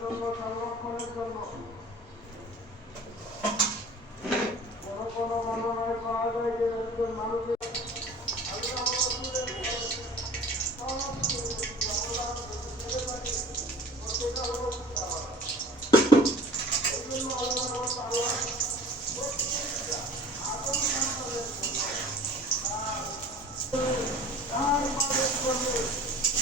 জন্য সংরক্ষণের জন্য কোনো কোনো বর্ণনায় পাওয়া যায় যে মানুষের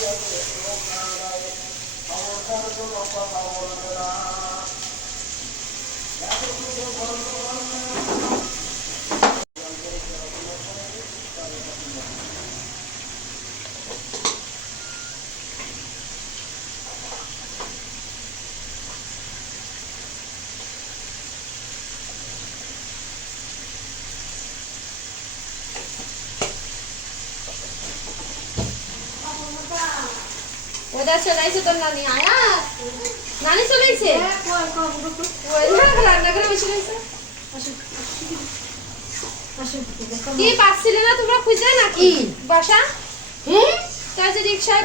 কেউ জানে না দেখো মায়ের হুকুম চলে আইছে তোর নানি আয়া? নানি চলাইছে? আইছে না রান্না করে বসে রয়েছে। কি পাচ্ছিলে না তোমরা খুঁজে নাকি? বাসা? তার যে রিক্সায়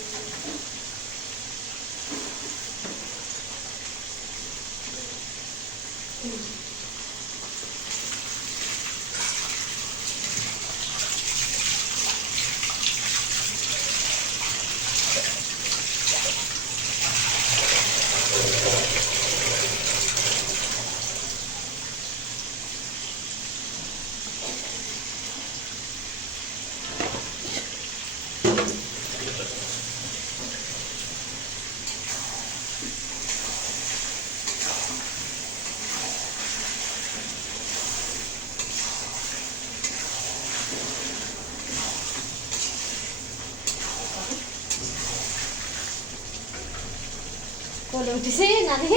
কোলে উঠিছে নানি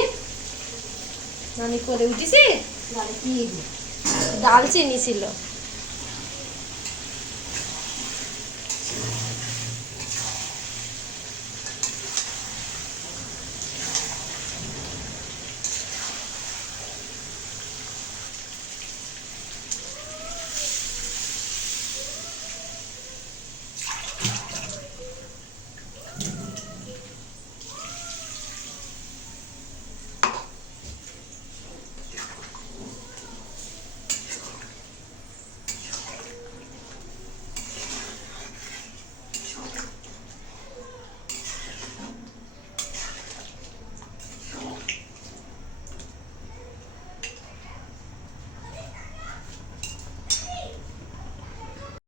নানি কোলে উঠিছে ডাল চিনি ছিল